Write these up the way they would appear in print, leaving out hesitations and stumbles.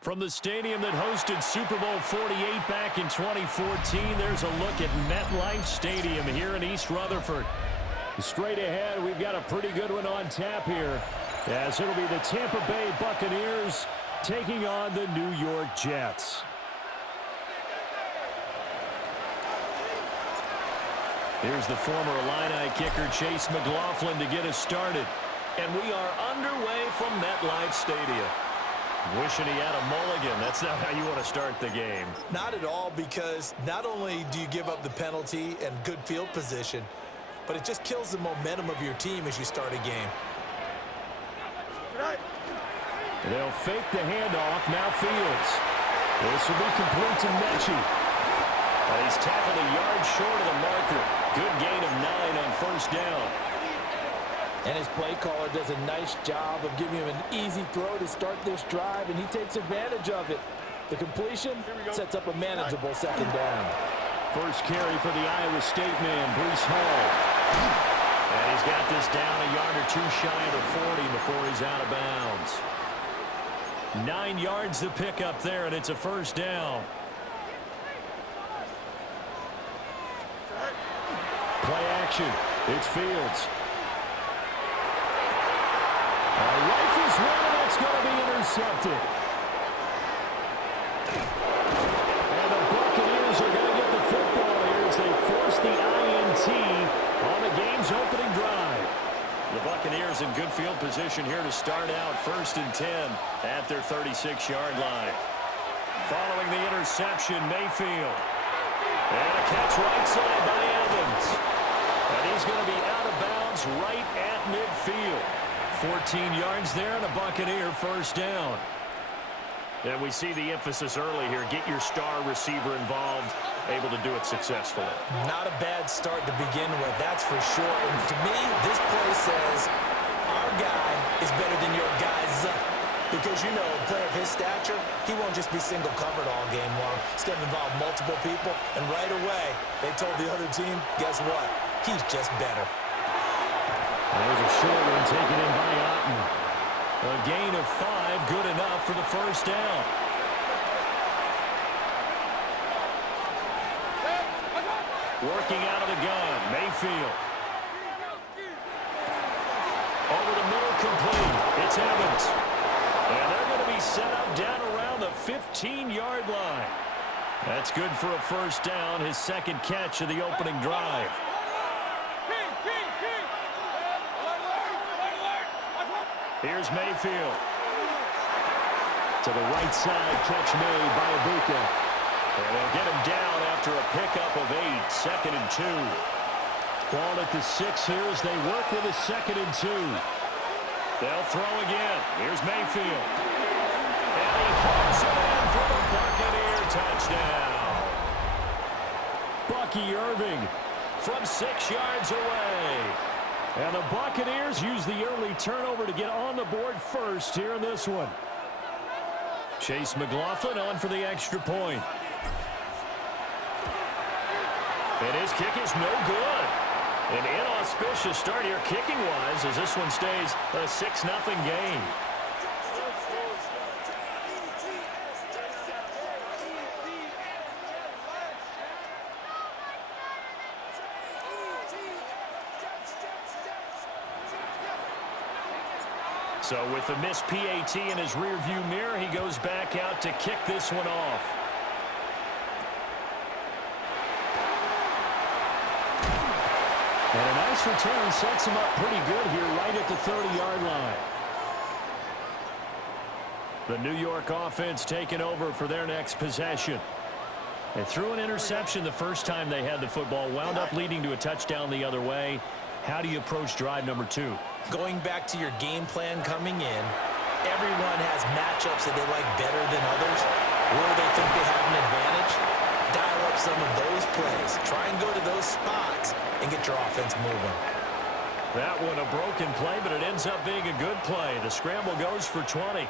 From the stadium that hosted Super Bowl 48 back in 2014, there's a look at MetLife Stadium here in East Rutherford. Straight ahead, we've got a pretty good one on tap here, as it'll be the Tampa Bay Buccaneers taking on the New York Jets. Here's the former Illini kicker Chase McLaughlin to get us started. And we are underway from MetLife Stadium. Wishing he had a mulligan. That's not how you want to start the game. Not at all, because not only do you give up the penalty and good field position, but it just kills the momentum of your team as you start a game. They'll fake the handoff. Now Fields. This will be complete to Mechie. And he's tackled a yard short of the marker. Good gain of 9 on first down. And his play caller does a nice job of giving him an easy throw to start this drive, and he takes advantage of it. The completion sets up a manageable second down. First carry for the Iowa State man, Breece Hall. And he's got this down a yard or two shy of the 40 before he's out of bounds. 9 yards to pick up there, and it's a first down. Play action. It's Fields. Rifles one, and it's going to be intercepted. And the Buccaneers are going to get the football here as they force the INT on the game's opening drive. The Buccaneers in good field position here to start out 1st and 10 at their 36-yard line. Following the interception, Mayfield. And a catch right side by Evans. And he's going to be out of bounds right at midfield. 14 yards there and a Buccaneer first down. And we see the emphasis early here. Get your star receiver involved, able to do it successfully. Not a bad start to begin with, that's for sure. And to me, this play says our guy is better than your guy's. Because, you know, a player of his stature, he won't just be single covered all game long. It's going to involve multiple people. And right away, they told the other team, guess what? He's just better. There's a short one taken in by Otten. A gain of 5, good enough for the first down. Working out of the gun, Mayfield. Over the middle, complete. It's Evans. And they're going to be set up down around the 15-yard line. That's good for a first down, his second catch of the opening drive. Here's Mayfield. To the right side, catch made by Ibuka. And they'll get him down after a pickup of 8, 2nd and 2. Ball at the 6 here as they work with a 2nd and 2. They'll throw again. Here's Mayfield. And he hooks it in for the Buccaneer touchdown. Bucky Irving from 6 yards away. And the Buccaneers use the early turnover to get on the board first here in this one. Chase McLaughlin on for the extra point. And his kick is no good. An inauspicious start here kicking-wise as this one stays a 6-0 game. So with the missed PAT in his rearview mirror, he goes back out to kick this one off. And a nice return sets him up pretty good here right at the 30-yard line. The New York offense taking over for their next possession. They threw an interception the first time they had the football, wound up leading to a touchdown the other way. How do you approach drive number 2? Going back to your game plan coming in, everyone has matchups that they like better than others. Where they think they have an advantage, dial up some of those plays. Try and go to those spots and get your offense moving. That one a broken play, but it ends up being a good play. The scramble goes for 20.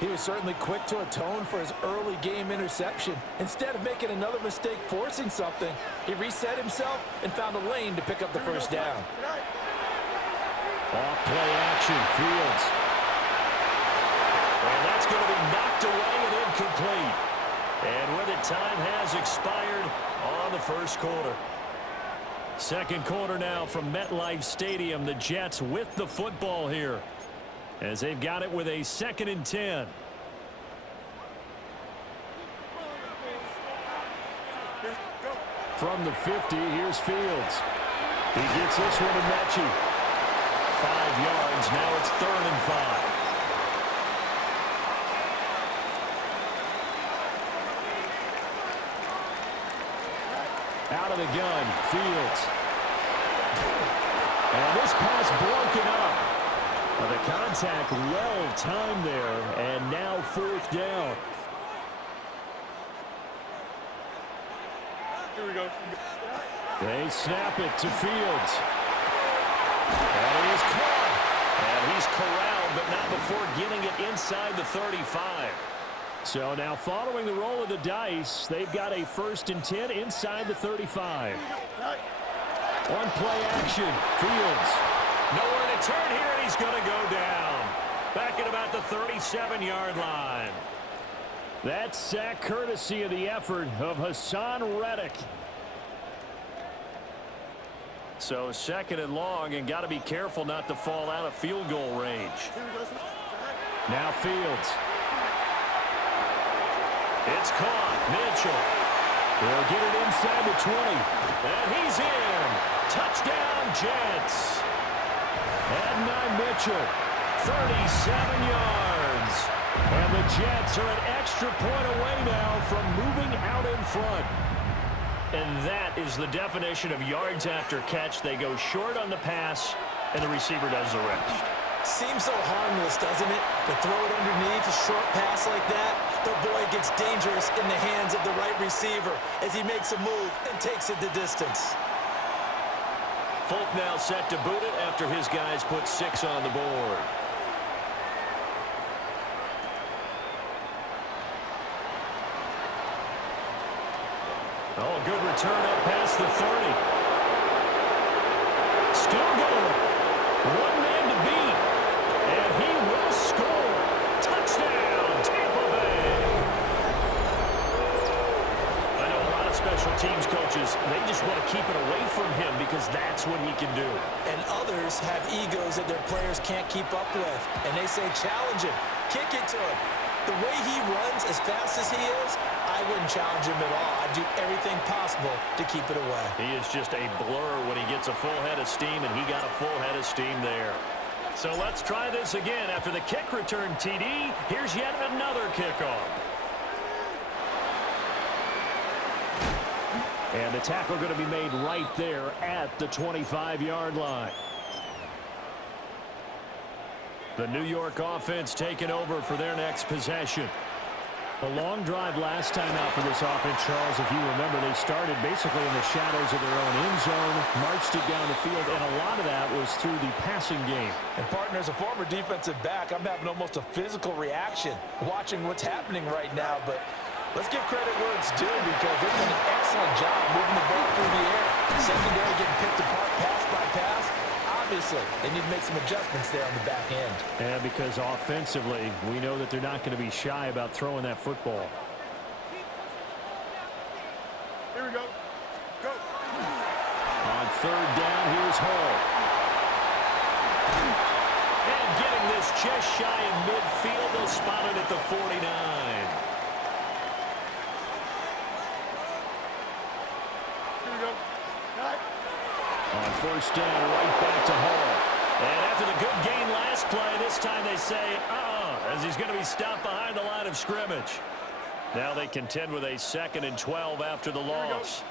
He was certainly quick to atone for his early game interception. Instead of making another mistake forcing something, he reset himself and found a lane to pick up the first down. Off play action, Fields. And that's going to be knocked away and incomplete. And with it, time has expired on the first quarter. Second quarter now from MetLife Stadium. The Jets with the football here as they've got it with a 2nd and 10. From the 50, here's Fields. He gets this one to Mechie. 5 yards. Now it's 3rd and 5. Out of the gun, Fields. And this pass broken up. The contact well timed there, and now 4th down. Here we go. They snap it to Fields. And he is caught. And he's corralled, but not before getting it inside the 35. So now following the roll of the dice, they've got a 1st and 10 inside the 35. On play action, Fields. Nowhere to turn here, and he's going to go down. Back at about the 37-yard line. That sack courtesy of the effort of Hassan Reddick. So 2nd and long, and got to be careful not to fall out of field goal range. Now Fields. It's caught. Mitchell. They'll get it inside the 20. And he's in. Touchdown, Jets. And Mitchell. 37 yards. And the Jets are an extra point away now from moving out in front. And that is the definition of yards after catch. They go short on the pass, and the receiver does the rest. Seems so harmless, doesn't it? To throw it underneath a short pass like that. But boy, it gets dangerous in the hands of the right receiver as he makes a move and takes it the distance. Folk now set to boot it after his guys put 6 on the board. Oh, good return up past the 30. Still going. One man to beat. And he will score. Touchdown, Tampa Bay. I know a lot of special teams coaches, they just want to keep it away from him because that's what he can do. And others have egos that their players can't keep up with. And they say, challenge him. Kick it to him. The way he runs as fast as he is, I wouldn't challenge him at all. I'd do everything possible to keep it away. He is just a blur when he gets a full head of steam, and he got a full head of steam there. So let's try this again. After the kick return TD, here's yet another kickoff. And the tackle going to be made right there at the 25-yard line. The New York offense taking over for their next possession. A long drive last time out for this offense, Charles. If you remember, they started basically in the shadows of their own end zone, marched it down the field, and a lot of that was through the passing game. And, partner, as a former defensive back, I'm having almost a physical reaction watching what's happening right now. But let's give credit where it's due because they've done an excellent job moving the ball through the air. Secondary getting picked apart pass by pass. Obviously, they need to make some adjustments there on the back end. And because offensively, we know that they're not going to be shy about throwing that football. Here we go. Go. On 3rd down, here's Hall. And getting this just shy in midfield, they'll spot it at the 49. Here we go. Right. On 1st down, right back to Hall. And after the good gain last play, this time they say, as he's going to be stopped behind the line of scrimmage. Now they contend with a 2nd and 12 after the loss.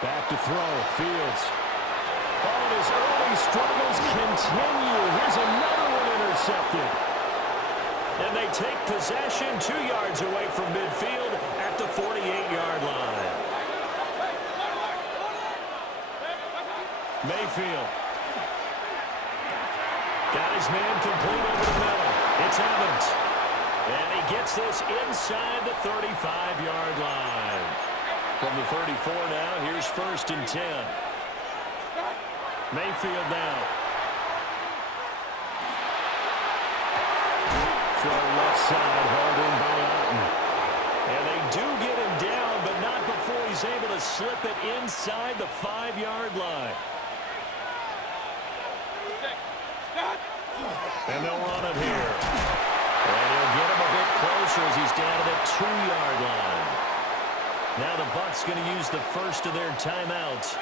Back to throw, Fields. Oh, and his early struggles continue. Here's another one intercepted. And they take possession 2 yards away from midfield at the 48-yard line. Mayfield. Got his man complete over the middle. It's Evans. And he gets this inside the 35-yard line. From the 34 now, here's 1st and 10. Mayfield now. 4 throw left side, hauled in by Otten. And they do get him down, but not before he's able to slip it inside the 5-yard line. And they'll run it here. And he'll get him a bit closer as he's down to the 2-yard line. Now the Bucs going to use the first of their timeouts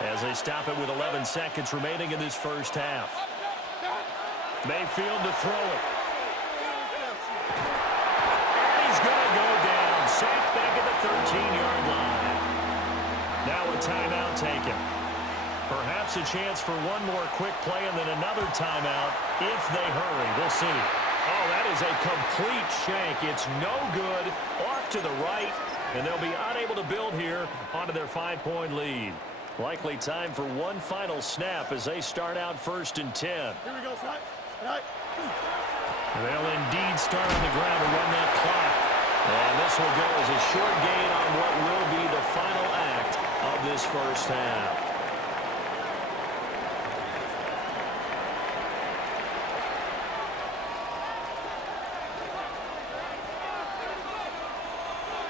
as they stop it with 11 seconds remaining in this first half. Mayfield to throw it. And he's going to go down. Sacked back at the 13-yard line. Now a timeout taken. Perhaps a chance for one more quick play and then another timeout if they hurry. We'll see. Oh, that is a complete shank. It's no good. Off to the right. And they'll be unable to build here onto their 5-point lead. Likely time for one final snap as they start out 1st and 10. Here we go, Scott. Right. They'll indeed start on the ground to run that clock. And this will go as a short gain on what will be the final act of this first half.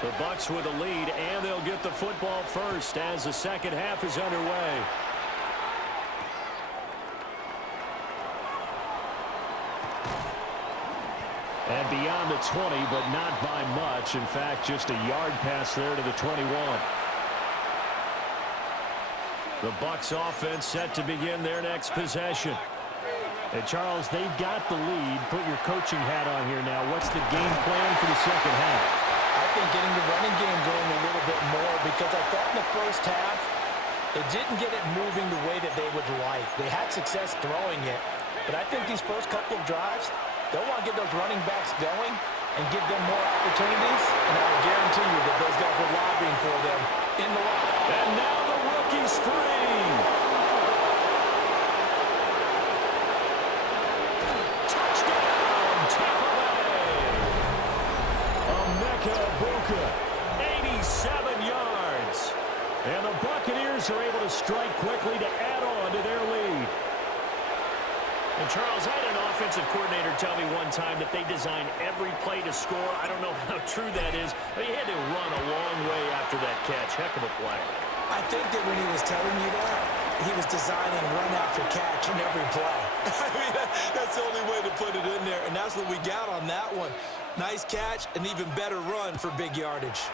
The Bucs with a lead, and they'll get the football first as the second half is underway. And beyond the 20, but not by much. In fact, just a yard pass there to the 21. The Bucs offense set to begin their next possession. And Charles, they've got the lead. Put your coaching hat on here now. What's the game plan for the second half? I think getting the running game going a little bit more, because I thought in the first half they didn't get it moving the way that they would like. They had success throwing it, but I think these first couple of drives, they'll want to get those running backs going and give them more opportunities, and I will guarantee you that those guys are lobbying for them in the line. And now the rookie's free. Touchdown, Tampa Bay. Emeka Buka, 87 yards. And the Buccaneers are able to strike quickly to add on to their lead. And Charles, I had an offensive coordinator tell me one time that they design every play to score. I don't know how true that is, but he had to run a long way after that catch. Heck of a play. I think that when he was telling you that, he was designing run after catch in every play. I mean, that's the only way to put it in there, and that's what we got on that one. Nice catch, an even better run for big yardage.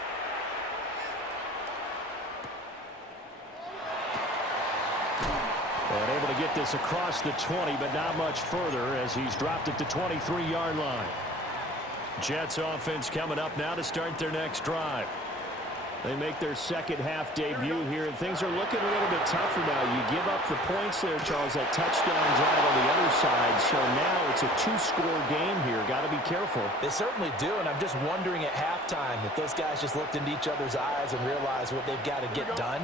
And able to get this across the 20, but not much further as he's dropped it to 23-yard line. Jets offense coming up now to start their next drive. They make their second half debut here, and things are looking a little bit tougher now. You give up the points there, Charles, that touchdown drive on the other side. So now it's a 2-score game here. Got to be careful. They certainly do, and I'm just wondering at halftime if those guys just looked into each other's eyes and realized what they've got to get done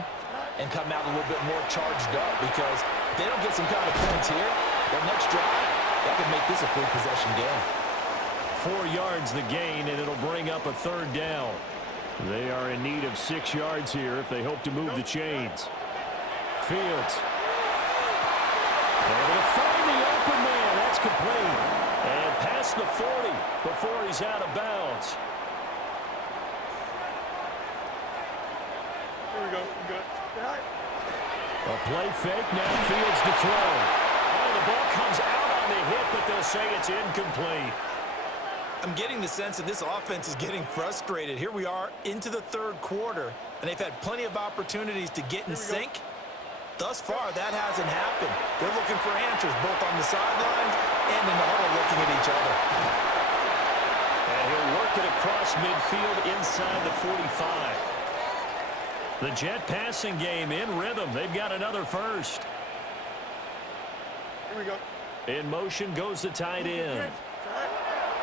and come out a little bit more charged up, because if they don't get some kind of points here, their next drive, that could make this a full possession game. 4 yards the gain, and it'll bring up a third down. They are in need of 6 yards here if they hope to move the chains. Fields. Able to find the open man. That's complete. And past the 40 before he's out of bounds. Here we go. We're good. Right. A play fake. Now Fields to throw. Oh, the ball comes out on the hit, but they'll say it's incomplete. I'm getting the sense that this offense is getting frustrated. Here we are into the third quarter, and they've had plenty of opportunities to get in sync. Thus far, that hasn't happened. They're looking for answers both on the sidelines and in the huddle looking at each other. And he'll work it across midfield inside the 45. The Jet passing game in rhythm. They've got another first. Here we go. In motion goes the tight end.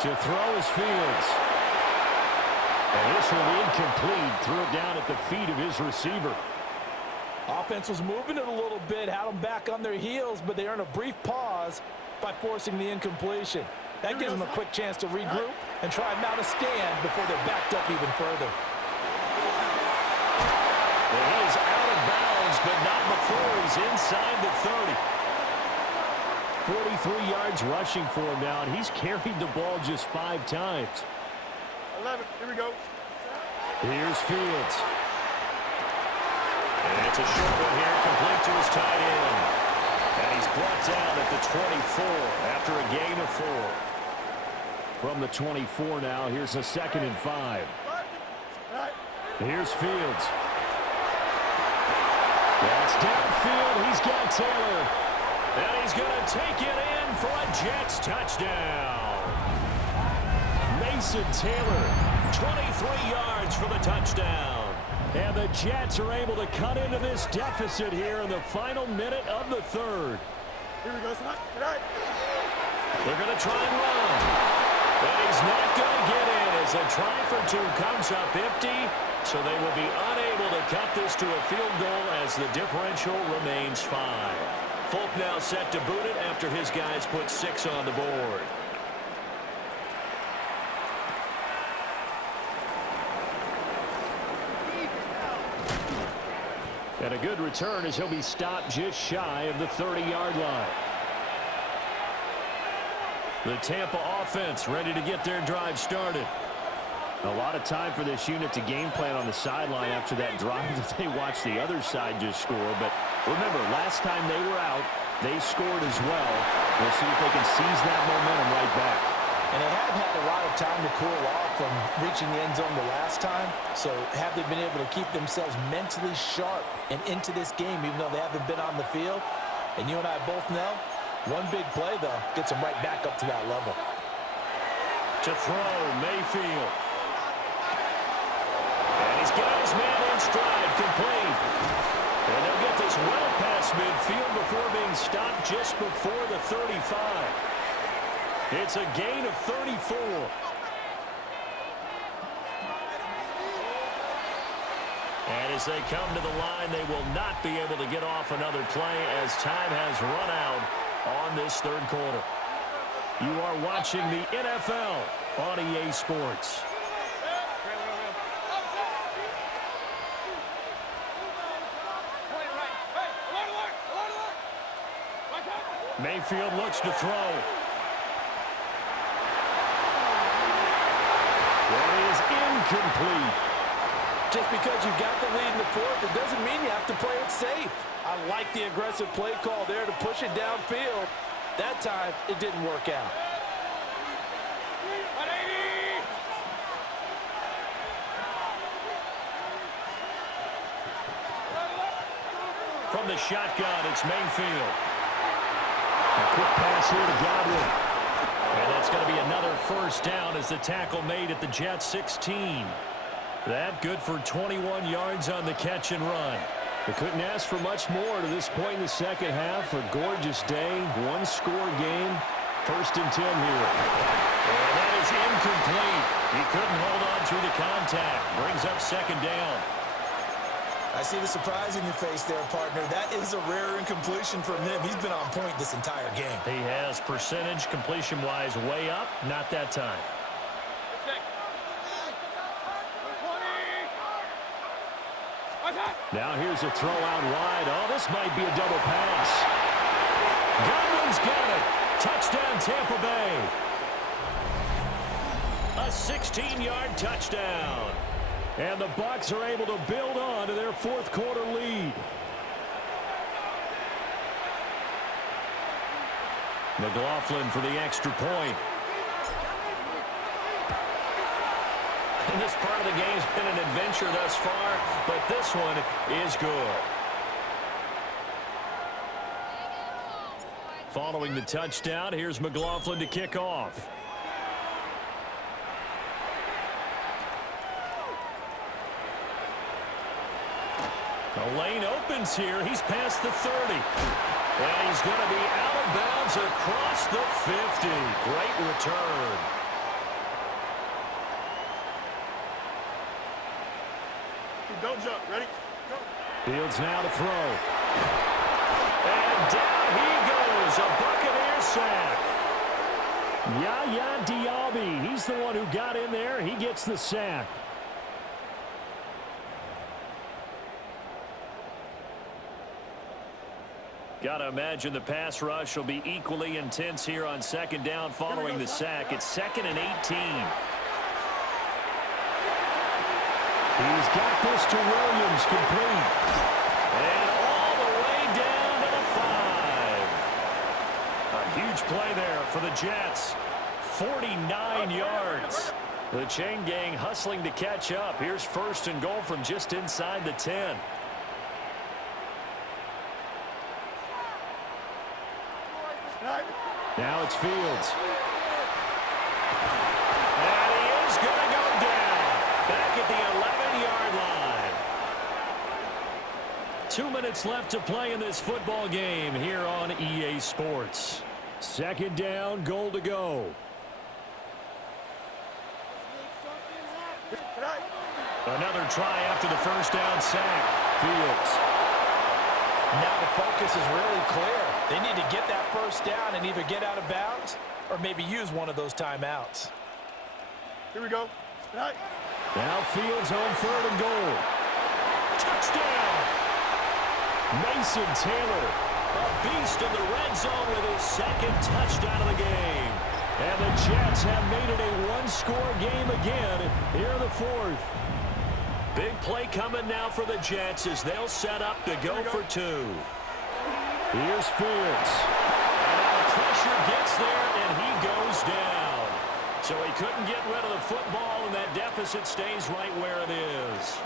To throw is Fields. And this one incomplete. Threw it down at the feet of his receiver. Offense was moving it a little bit, had them back on their heels, but they earned a brief pause by forcing the incompletion. That gives them a quick chance to regroup and try and mount a stand before they're backed up even further. Well, he is out of bounds, but not before he's inside the 30. 43 yards rushing for him now, and he's carried the ball just 5 times. 11. Here we go. Here's Fields. And it's a short one here, complete to his tight end. And he's brought down at the 24 after a gain of 4. From the 24 now, here's a 2nd and 5. Here's Fields. That's downfield. He's got Taylor. And he's going to take it in for a Jets touchdown. Mason Taylor, 23 yards for the touchdown. And the Jets are able to cut into this deficit here in the final minute of the 3rd. Here we go, son. Tonight. They're going to try and run. And he's not going to get in as a try for 2 comes up empty. So they will be unable to cut this to a field goal as the differential remains 5. Folk now set to boot it after his guys put 6 on the board. And a good return as he'll be stopped just shy of the 30-yard line. The Tampa offense ready to get their drive started. A lot of time for this unit to game plan on the sideline after that drive that they watched the other side just score. But remember, last time they were out, they scored as well. We'll see if they can seize that momentum right back. And they have had a lot of time to cool off from reaching the end zone the last time. So have they been able to keep themselves mentally sharp and into this game, even though they haven't been on the field? And you and I both know, one big play, though, gets them right back up to that level. To throw, Mayfield. And he's got his man in stride, complete. And they'll get this well past midfield before being stopped just before the 35. It's a gain of 34. And as they come to the line, they will not be able to get off another play as time has run out on this 3rd quarter. You are watching the NFL on EA Sports. Mayfield looks to throw. That is incomplete. Just because you got the lead in the 4th, it doesn't mean you have to play it safe. I like the aggressive play call there to push it downfield. That time, it didn't work out. From the shotgun, it's Mayfield. A quick pass here to Godwin. And that's going to be another 1st down as the tackle made at the Jets 16. That good for 21 yards on the catch and run. They couldn't ask for much more to this point in the 2nd half. A gorgeous day, 1-score game. 1st and 10 here. And that is incomplete. He couldn't hold on through the contact. Brings up 2nd down. I see the surprise in your face there, partner. That is a rare incompletion from him. He's been on point this entire game. He has percentage completion-wise way up. Not that time. Now here's a throw out wide. Oh, this might be a double pass. Godwin's got it. Touchdown, Tampa Bay. A 16-yard touchdown. And the Bucs are able to build on to their 4th quarter lead. McLaughlin for the extra point. And this part of the game's been an adventure thus far, but this one is good. Following the touchdown, here's McLaughlin to kick off. The lane opens here. He's past the 30. And he's going to be out of bounds across the 50. Great return. Don't jump. Ready? Go. Fields now to throw. And down he goes. A Buccaneer sack. Yaya Diaby. He's the one who got in there. He gets the sack. Got to imagine the pass rush will be equally intense here on second down following the sack. It's 2nd and 18. He's got this to Williams, complete. And all the way down to the 5. A huge play there for the Jets. 49 yards. The chain gang hustling to catch up. Here's 1st and goal from just inside the 10. Now it's Fields. And he is going to go down. Back at the 11-yard line. 2 minutes left to play in this football game here on EA Sports. 2nd down, goal to go. Another try after the 1st down sack. Fields. Now the focus is really clear. They need to get that 1st down and either get out of bounds or maybe use one of those timeouts. Here we go. Now Fields on 3rd and goal. Touchdown! Mason Taylor, a beast in the red zone with his 2nd touchdown of the game. And the Jets have made it a one-score game again here in the 4th. Big play coming now for the Jets as they'll set up to go for 2. Here's Fields. And now the pressure gets there, and he goes down. So he couldn't get rid of the football, and that deficit stays right where it is.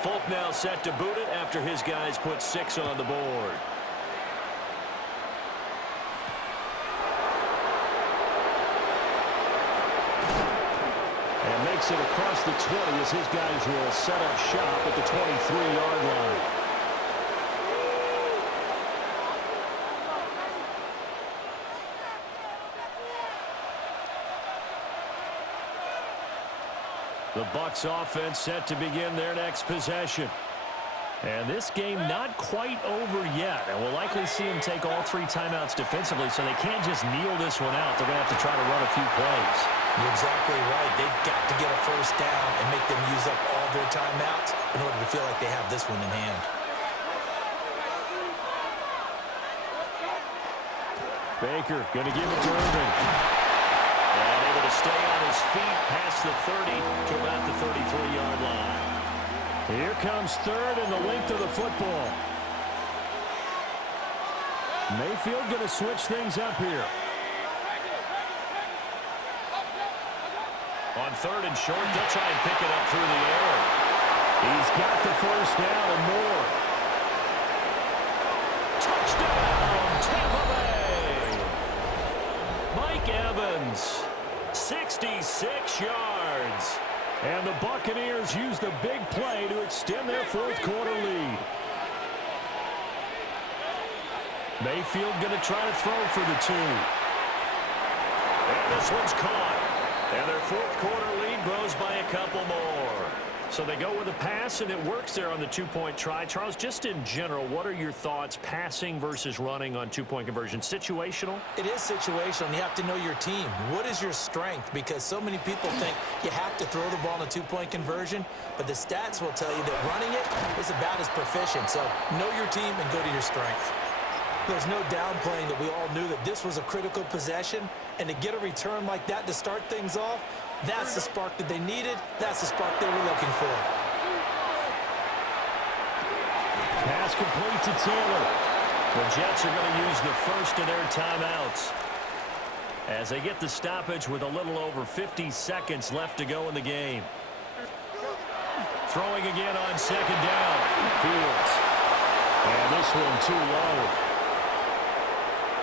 Folk now set to boot it after his guys put 6 on the board. And makes it across the 20 as his guys will set up shop at the 23-yard line. The Bucs offense set to begin their next possession. And this game not quite over yet. And we'll likely see them take all 3 timeouts defensively, so they can't just kneel this one out. They're going to have to try to run a few plays. You're exactly right. They've got to get a 1st down and make them use up all their timeouts in order to feel like they have this one in hand. Baker going to give it to Irving. And able to stay on his feet past the 30 to about the 33-yard line. Here comes 3rd and the length of the football. Mayfield going to switch things up here. On 3rd and short, they'll try and pick it up through the air. He's got the 1st down and more. Touchdown, Tampa Bay! Mike Evans, 66 yards. And the Buccaneers use the big play to extend their 4th quarter lead. Mayfield going to try to throw for the 2. And this one's caught. And their 4th quarter lead grows by a couple more. So they go with a pass, and it works there on the 2-point try. Charles, just in general, what are your thoughts passing versus running on 2-point conversion? Situational? It is situational, and you have to know your team. What is your strength? Because so many people think you have to throw the ball in a 2-point conversion, but the stats will tell you that running it is about as proficient. So know your team and go to your strength. There's no downplaying that we all knew that this was a critical possession, and to get a return like that to start things off, that's the spark that they needed. That's the spark they were looking for. Pass complete to Taylor. The Jets are going to use the 1st of their timeouts as they get the stoppage with a little over 50 seconds left to go in the game. Throwing again on 2nd down. Fields. And this one too low.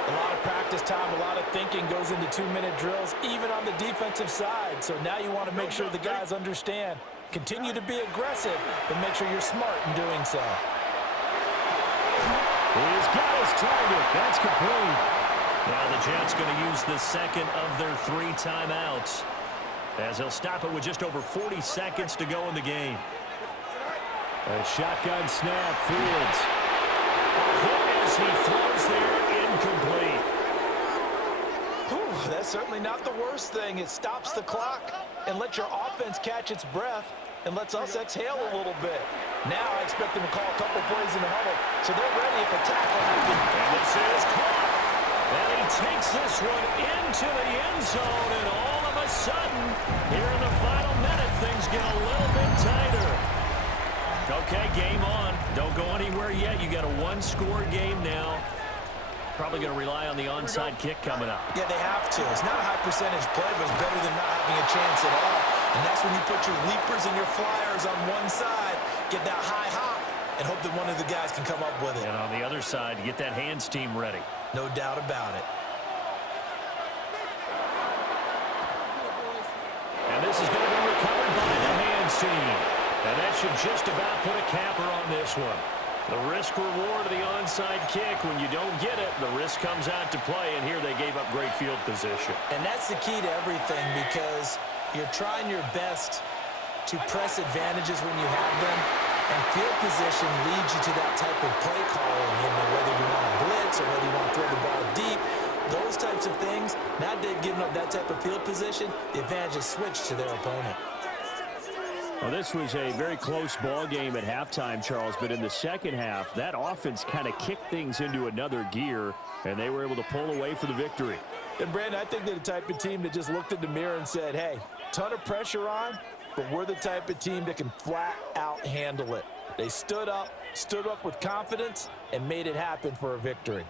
A lot of practice time, a lot of thinking goes into 2-minute drills, even on the defensive side. So now you want to make sure the guys understand. Continue to be aggressive, but make sure you're smart in doing so. He's got his target. That's complete. Now the Jets going to use the 2nd of their 3 timeouts as they'll stop it with just over 40 seconds to go in the game. A shotgun snap. Fields. As he throws there, incomplete. Whew, that's certainly not the worst thing. It stops the clock and lets your offense catch its breath and lets us exhale a little bit. Now I expect them to call a couple plays in the huddle, so they're ready if a tackle happens. And this is caught. And he takes this one into the end zone, and all of a sudden, here in the final minute, things get a little bit tighter. Okay, game on. Don't go anywhere yet. You got a one-score game now. Probably going to rely on the onside kick coming up. Yeah, they have to. It's not a high percentage play, but it's better than not having a chance at all. And that's when you put your leapers and your flyers on one side, get that high hop, and hope that one of the guys can come up with it. And on the other side, get that hands team ready. No doubt about it. And this is going to be recovered by the hands team. And that should just about put a capper on this one. The risk-reward of the onside kick, when you don't get it, the risk comes out to play, and here they gave up great field position. And that's the key to everything, because you're trying your best to press advantages when you have them, and field position leads you to that type of play calling, whether you want to blitz or whether you want to throw the ball deep. Those types of things, now they've given up that type of field position, the advantage is switched to their opponent. Well, this was a very close ball game at halftime, Charles, but in the second half, that offense kind of kicked things into another gear, and they were able to pull away for the victory. And, Brandon, I think they're the type of team that just looked in the mirror and said, hey, ton of pressure on, but we're the type of team that can flat out handle it. They stood up with confidence, and made it happen for a victory.